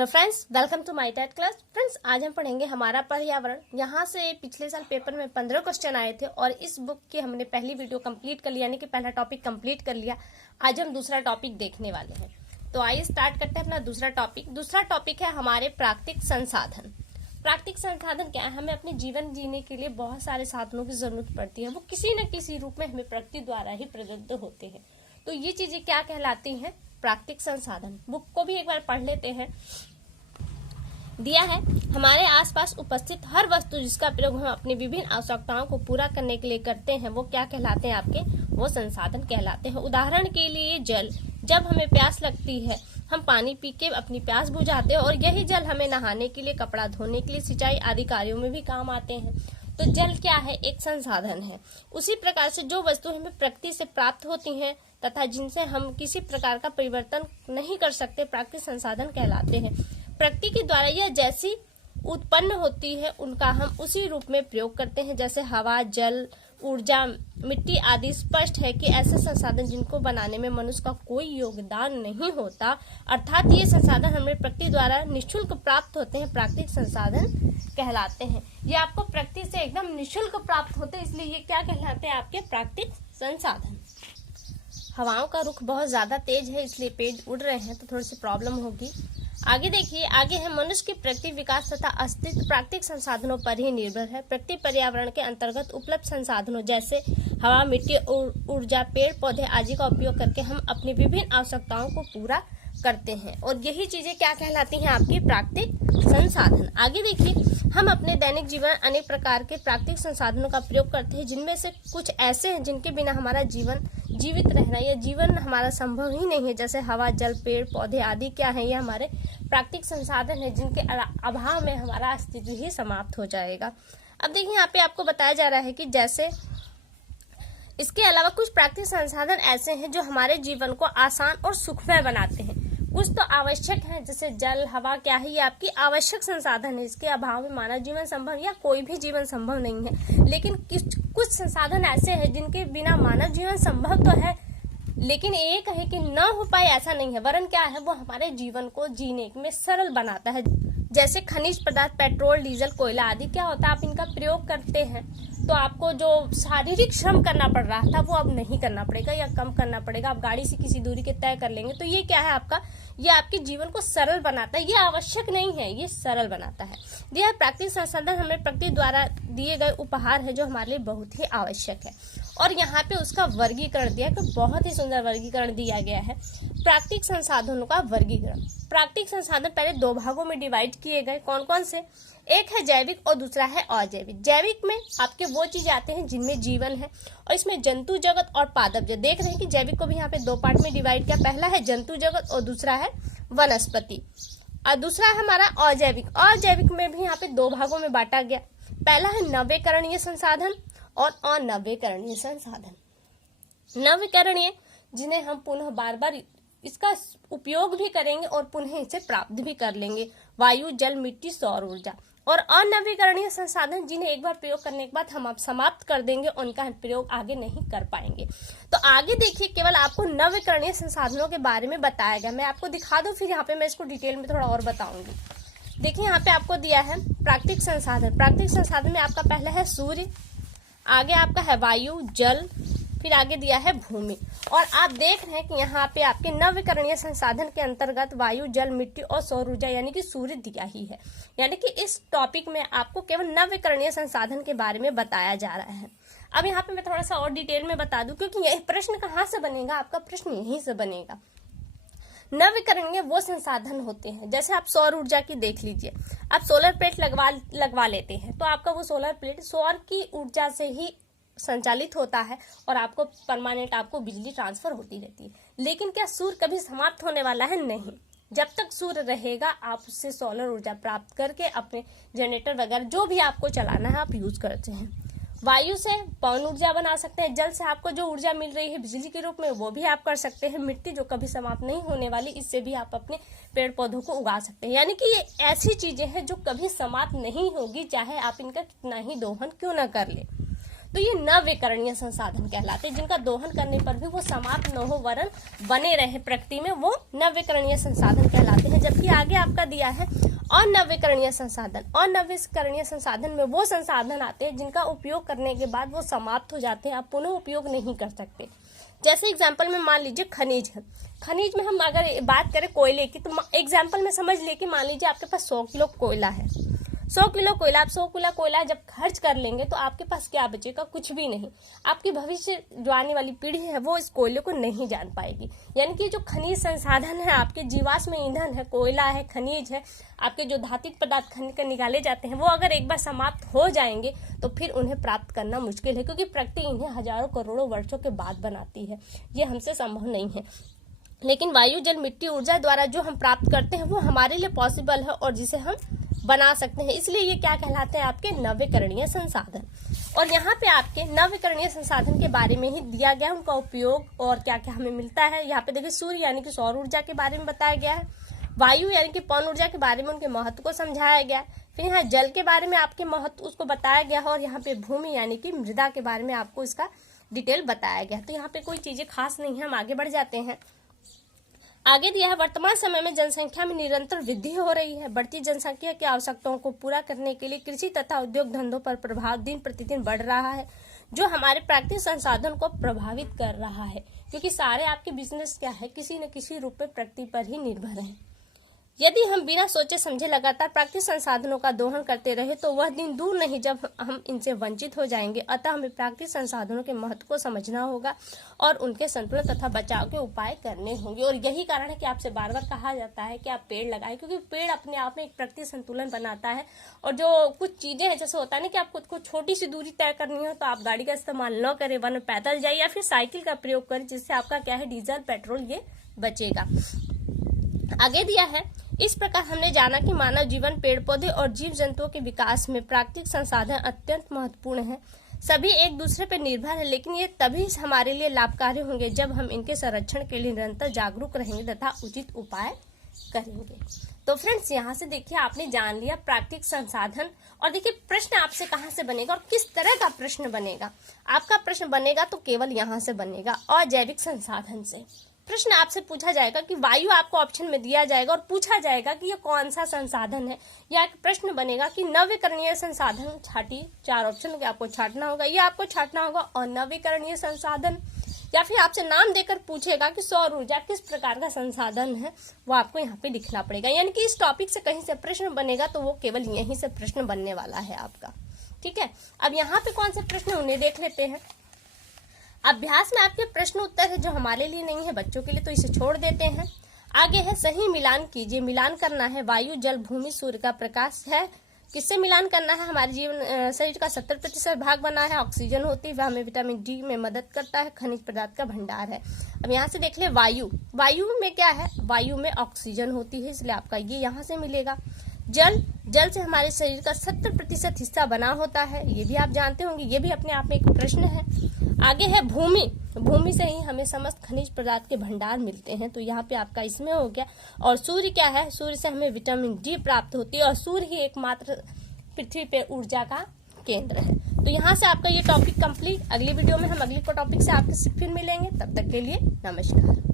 Hello friends, welcome to my TET class. Friends, आज हम पढ़ेंगे हमारा पर्यावरण। यहाँ से पिछले साल पेपर में 15 क्वेश्चन आए थे और इस बुक की हमने पहली वीडियो कंप्लीट कर लिया, यानी कि पहला टॉपिक कंप्लीट कर लिया। आज हम दूसरा टॉपिक देखने वाले हैं। तो आइए स्टार्ट करते हैं अपना दूसरा टॉपिक। दूसरा टॉपिक है हमारे प्राकृतिक संसाधन। प्राकृतिक संसाधन क्या है? हमें अपने जीवन जीने के लिए बहुत सारे साधनों की जरूरत पड़ती है। वो किसी न किसी रूप में हमें प्रकृति द्वारा ही प्रदत्त होते हैं। तो ये चीजें क्या कहलाती हैं? प्राकृतिक संसाधन। बुक को भी एक बार पढ़ लेते हैं। दिया है, हमारे आसपास उपस्थित हर वस्तु जिसका प्रयोग हम अपनी विभिन्न आवश्यकताओं को पूरा करने के लिए करते हैं, वो क्या कहलाते हैं? आपके वो संसाधन कहलाते हैं। उदाहरण के लिए जल। जब हमें प्यास लगती है, हम पानी पी के अपनी प्यास बुझाते हैं और यही जल हमें नहाने के लिए, कपड़ा धोने के लिए, सिंचाई आदि कार्यों में भी काम आते हैं। तो जल क्या है? एक संसाधन है। उसी प्रकार से जो वस्तु हमें प्रकृति से प्राप्त होती हैं तथा जिनसे हम किसी प्रकार का परिवर्तन नहीं कर सकते, प्राकृतिक संसाधन कहलाते हैं। प्रकृति के द्वारा यह जैसी उत्पन्न होती है, उनका हम उसी रूप में प्रयोग करते हैं, जैसे हवा, जल, ऊर्जा, मिट्टी आदि। स्पष्ट है कि ऐसे संसाधन जिनको बनाने में मनुष्य का कोई योगदान नहीं होता, अर्थात ये संसाधन हमें प्रकृति द्वारा निःशुल्क प्राप्त होते हैं, प्राकृतिक संसाधन कहलाते हैं। ये आपको प्रकृति से एकदम निःशुल्क प्राप्त होते हैं, इसलिए ये क्या कहलाते हैं? आपके प्राकृतिक संसाधन। हवाओं का रुख बहुत ज्यादा तेज है, इसलिए पेड़ उड़ रहे हैं, तो थोड़ी सी प्रॉब्लम होगी। आगे देखिए, आगे है मनुष्य की प्रकृति विकास तथा अस्तित्व प्राकृतिक संसाधनों पर ही निर्भर है। प्रकृति पर्यावरण के अंतर्गत उपलब्ध संसाधनों जैसे हवा, मिट्टी, ऊर्जा, पेड़ पौधे आदि का उपयोग करके हम अपनी विभिन्न आवश्यकताओं को पूरा करते हैं, और यही चीजें क्या कहलाती हैं? आपकी प्राकृतिक संसाधन। आगे देखिए, हम अपने दैनिक जीवन अनेक प्रकार के प्राकृतिक संसाधनों का प्रयोग करते हैं, जिनमें से कुछ ऐसे हैं जिनके बिना हमारा जीवन जीवित रहना या जीवन हमारा संभव ही नहीं है, जैसे हवा, जल, पेड़ पौधे आदि। क्या है? ये हमारे प्राकृतिक संसाधन है, जिनके अभाव में हमारा अस्तित्व ही समाप्त हो जाएगा। अब देखिए, यहाँ पे आपको बताया जा रहा है कि जैसे इसके अलावा कुछ प्राकृतिक संसाधन ऐसे हैं जो हमारे जीवन को आसान और सुखमय बनाते हैं। कुछ तो आवश्यक है, जैसे जल, हवा। क्या है? ये आपकी आवश्यक संसाधन है, इसके अभाव में मानव जीवन संभव या कोई भी जीवन संभव नहीं है। लेकिन कुछ संसाधन ऐसे हैं जिनके बिना मानव जीवन संभव तो है, लेकिन ये कहे कि न हो पाए ऐसा नहीं है, वरन क्या है? वो हमारे जीवन को जीने में सरल बनाता है। जैसे खनिज पदार्थ, पेट्रोल, डीजल, कोयला आदि। क्या होता है? आप इनका प्रयोग करते हैं तो आपको जो शारीरिक श्रम करना पड़ रहा था, वो अब नहीं करना पड़ेगा या कम करना पड़ेगा। आप गाड़ी से किसी दूरी के तय कर लेंगे। तो ये क्या है? आपका ये आपके जीवन को सरल बनाता है। ये आवश्यक नहीं है, ये सरल बनाता है। यह प्राकृतिक संसाधन हमें प्रकृति द्वारा दिए गए उपहार है, जो हमारे लिए बहुत ही आवश्यक है। और यहाँ पे उसका वर्गीकरण दिया है, बहुत ही सुंदर वर्गीकरण दिया गया है। प्राकृतिक संसाधनों का वर्गीकरण। प्राकृतिक संसाधन पहले दो भागों में डिवाइड किए गए। कौन कौन से? एक है जैविक और दूसरा है अजैविक। जैविक में आपके वो चीज आते हैं जिनमें जीवन है, और इसमें जंतु जगत और पादप जगत। देख रहे हैं कि जैविक को भी यहाँ पे दो पार्ट में डिवाइड किया। पहला है जंतु जगत और दूसरा है वनस्पति, और दूसरा है हमारा अजैविक। अजैविक में भी यहाँ पे दो भागों में बांटा गया। पहला है नवीकरणीय संसाधन और अनवीकरणीय संसाधन। नवीकरणीय, जिन्हें हम पुनः बार बार इसका उपयोग भी करेंगे और पुनः इसे प्राप्त भी कर लेंगे, वायु, जल, मिट्टी, सौर ऊर्जा। और अनवीकरणीय संसाधन, जिन्हें एक बार प्रयोग करने के बाद हम आप समाप्त कर देंगे, उनका प्रयोग आगे नहीं कर पाएंगे। तो आगे देखिए, केवल आपको नवीकरणीय संसाधनों के बारे में बताया गया। मैं आपको दिखा दूं, फिर यहाँ पे मैं इसको डिटेल में थोड़ा और बताऊंगी। देखिए, यहाँ पे आपको दिया है प्राकृतिक संसाधन। प्राकृतिक संसाधन में आपका पहला है सूर्य, आगे आपका है वायु, जल, फिर आगे दिया है भूमि। और आप देख रहे हैं कि यहाँ पे आपके नवीकरणीय संसाधन के अंतर्गत वायु, जल, मिट्टी और सौर ऊर्जा यानी कि सूर्य दिया ही है। यानी कि इस टॉपिक में आपको केवल नवीकरणीय संसाधन के बारे में बताया जा रहा है। अब यहाँ पे मैं थोड़ा सा और डिटेल में बता दूं, क्योंकि यह प्रश्न कहाँ से बनेगा? आपका प्रश्न यहीं से बनेगा। नवीकरणीय वो संसाधन होते हैं, जैसे आप सौर ऊर्जा की देख लीजिए। आप सोलर प्लेट लगवा लेते हैं, तो आपका वो सोलर प्लेट सौर की ऊर्जा से ही संचालित होता है और आपको परमानेंट आपको बिजली ट्रांसफर होती रहती है। लेकिन क्या सूर्य कभी समाप्त होने वाला है? नहीं। जब तक सूर्य रहेगा, आप उससे सोलर ऊर्जा प्राप्त करके अपने जनरेटर वगैरह जो भी आपको चलाना है आप यूज करते हैं। वायु से पवन ऊर्जा बना सकते हैं। जल से आपको जो ऊर्जा मिल रही है बिजली के रूप में, वो भी आप कर सकते हैं। मिट्टी जो कभी समाप्त नहीं होने वाली, इससे भी आप अपने पेड़ पौधों को उगा सकते हैं। यानी कि ये ऐसी चीजें हैं जो कभी समाप्त नहीं होगी, चाहे आप इनका कितना ही दोहन क्यों ना कर ले। तो ये नवीकरणीय संसाधन कहलाते हैं, जिनका दोहन करने पर भी वो समाप्त न हो वरन बने रहे प्रकृति में, वो नवीकरणीय संसाधन कहलाते हैं। जबकि आगे आपका दिया है अनवीकरणीय संसाधन। अनवीकरणीय संसाधन में वो संसाधन आते हैं जिनका उपयोग करने के बाद वो समाप्त हो जाते हैं, आप पुनः उपयोग नहीं कर सकते। जैसे एग्जाम्पल में मान लीजिए खनिज है। खनिज में हम अगर बात करें कोयले की, तो एग्जाम्पल में समझ ले कि मान लीजिए आपके पास 100 किलो कोयला है। 100 किलो कोयला, आप 100 किलो कोयला जब खर्च कर लेंगे तो आपके पास क्या बचेगा? कुछ भी नहीं। आपकी भविष्य जो आने वाली पीढ़ी है वो इस कोयले को नहीं जान पाएगी। यानी कि जो खनिज संसाधन है, आपके जीवाश्म ईंधन है, कोयला है, खनिज है, आपके जो धात्विक पदार्थ खनिज कर निकाले जाते हैं, वो अगर एक बार समाप्त हो जाएंगे तो फिर उन्हें प्राप्त करना मुश्किल है, क्योंकि प्रकृति इन्हें हजारों करोड़ों वर्षों के बाद बनाती है। ये हमसे संभव नहीं है। लेकिन वायु, जल, मिट्टी, ऊर्जा द्वारा जो हम प्राप्त करते हैं वो हमारे लिए पॉसिबल है और जिसे हम बना सकते हैं। इसलिए ये क्या कहलाते हैं? आपके नवीकरणीय संसाधन। और यहाँ पे आपके नवीकरणीय संसाधन के बारे में ही दिया गया है, उनका उपयोग और क्या क्या हमें मिलता है। यहाँ पे देखिए सूर्य यानी कि सौर ऊर्जा के बारे में बताया गया है, वायु यानी कि पवन ऊर्जा के बारे में उनके महत्व को समझाया गया है, फिर यहाँ जल के बारे में आपके महत्व उसको बताया गया है, और यहाँ पे भूमि यानी कि मृदा के बारे में आपको इसका डिटेल बताया गया है। तो यहाँ पे कोई चीजें खास नहीं है, हम आगे बढ़ जाते हैं। आगे दिया है वर्तमान समय में जनसंख्या में निरंतर वृद्धि हो रही है। बढ़ती जनसंख्या की आवश्यकताओं को पूरा करने के लिए कृषि तथा उद्योग धंधों पर प्रभाव दिन प्रतिदिन बढ़ रहा है, जो हमारे प्राकृतिक संसाधन को प्रभावित कर रहा है, क्योंकि सारे आपके बिजनेस क्या है, किसी न किसी रूप में प्रकृति पर ही निर्भर है। यदि हम बिना सोचे समझे लगातार प्राकृतिक संसाधनों का दोहन करते रहे तो वह दिन दूर नहीं जब हम इनसे वंचित हो जाएंगे। अतः हमें प्राकृतिक संसाधनों के महत्व को समझना होगा और उनके संतुलन तथा बचाव के उपाय करने होंगे। और यही कारण है कि आपसे बार बार कहा जाता है कि आप पेड़ लगाएं, क्योंकि पेड़ अपने आप में एक प्राकृतिक संतुलन बनाता है। और जो कुछ चीजें हैं, जैसे होता है ना कि आप खुद को छोटी सी दूरी तय करनी हो तो आप गाड़ी का इस्तेमाल न करें, वरना पैदल जाइए या फिर साइकिल का प्रयोग करें, जिससे आपका क्या है, डीजल पेट्रोल ये बचेगा। आगे दिया है, इस प्रकार हमने जाना कि मानव जीवन, पेड़ पौधे और जीव जंतुओं के विकास में प्राकृतिक संसाधन अत्यंत महत्वपूर्ण हैं। सभी एक दूसरे पर निर्भर है, लेकिन ये तभी हमारे लिए लाभकारी होंगे जब हम इनके संरक्षण के लिए निरंतर जागरूक रहेंगे तथा उचित उपाय करेंगे। तो फ्रेंड्स, यहाँ से देखिए आपने जान लिया प्राकृतिक संसाधन। और देखिए प्रश्न आपसे कहाँ से बनेगा और किस तरह का प्रश्न बनेगा। आपका प्रश्न बनेगा तो केवल यहाँ से बनेगा, अजैविक संसाधन से। प्रश्न आपसे पूछा जाएगा कि वायु आपको ऑप्शन में दिया जाएगा और पूछा जाएगा कि ये कौन सा संसाधन है, या एक प्रश्न बनेगा कि नवीकरणीय संसाधन छाटी, 4 ऑप्शन के आपको छाटना होगा, ये आपको छाटना होगा और नवीकरणीय संसाधन, या फिर आपसे नाम देकर पूछेगा कि सौर ऊर्जा किस प्रकार का संसाधन है, वो आपको यहाँ पे लिखना पड़ेगा। यानी कि इस टॉपिक से कहीं से प्रश्न बनेगा तो वो केवल यहीं से प्रश्न बनने वाला है आपका। ठीक है, अब यहाँ पे कौन से प्रश्न उन्हें देख लेते हैं। अभ्यास में आपके प्रश्न उत्तर है जो हमारे लिए नहीं है, बच्चों के लिए, तो इसे छोड़ देते हैं। आगे है सही मिलान कीजिए। मिलान करना है वायु, जल, भूमि, सूर्य का प्रकाश है। किससे मिलान करना है? हमारे जीवन शरीर का 70% भाग बना है, ऑक्सीजन होती है, वह हमें विटामिन डी में मदद करता है, खनिज पदार्थ का भंडार है। अब यहाँ से देख ले वायु, वायु में क्या है, वायु में ऑक्सीजन होती है, इसलिए आपका ये यहाँ से मिलेगा। जल, जल से हमारे शरीर का 70% हिस्सा बना होता है, ये भी आप जानते होंगे, ये भी अपने आप में एक प्रश्न है। आगे है भूमि, भूमि से ही हमें समस्त खनिज पदार्थ के भंडार मिलते हैं, तो यहाँ पे आपका इसमें हो गया। और सूर्य क्या है, सूर्य से हमें विटामिन डी प्राप्त होती है और सूर्य ही एकमात्र पृथ्वी पे ऊर्जा का केंद्र है। तो यहाँ से आपका ये टॉपिक कंप्लीट। अगली वीडियो में हम अगली टॉपिक से आपके फिर मिलेंगे, तब तक के लिए नमस्कार।